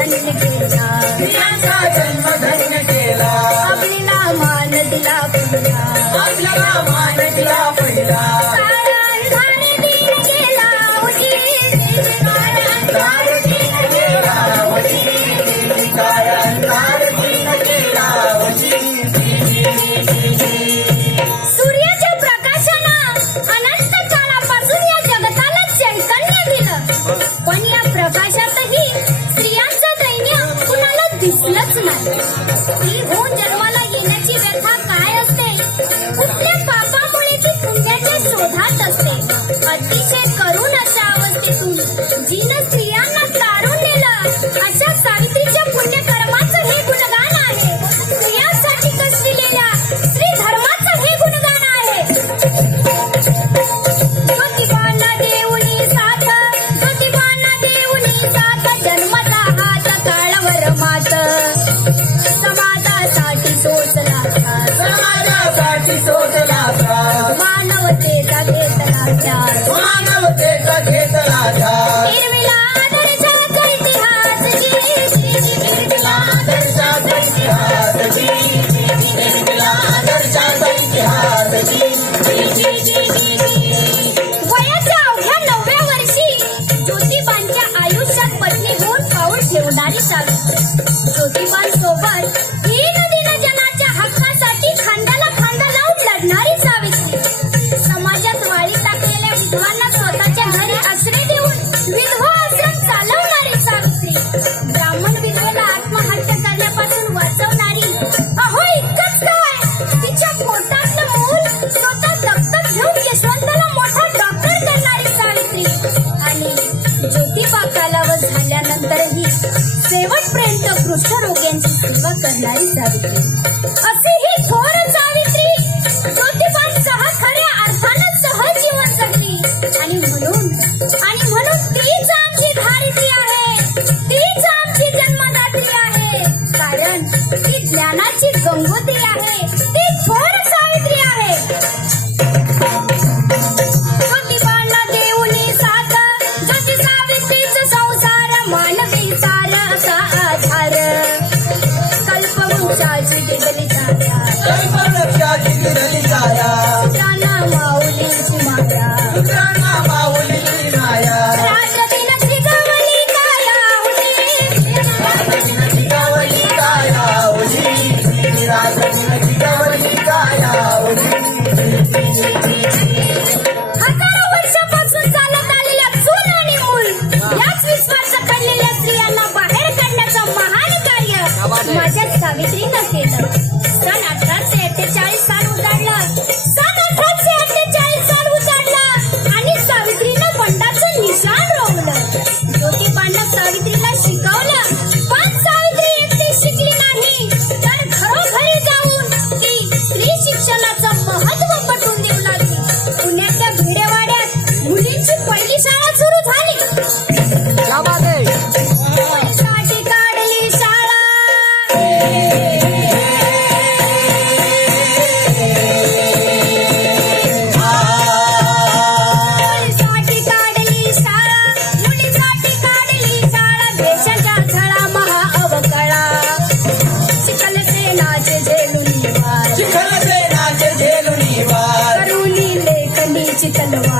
धन्य केला जन्म धन्य केला आपली नामान दिला पहिला आपला नामान दिला पहिला ठेवणारी सावित्री ज्योतिबांसोबत ही Nice. नीचे चलवा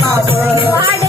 পাবো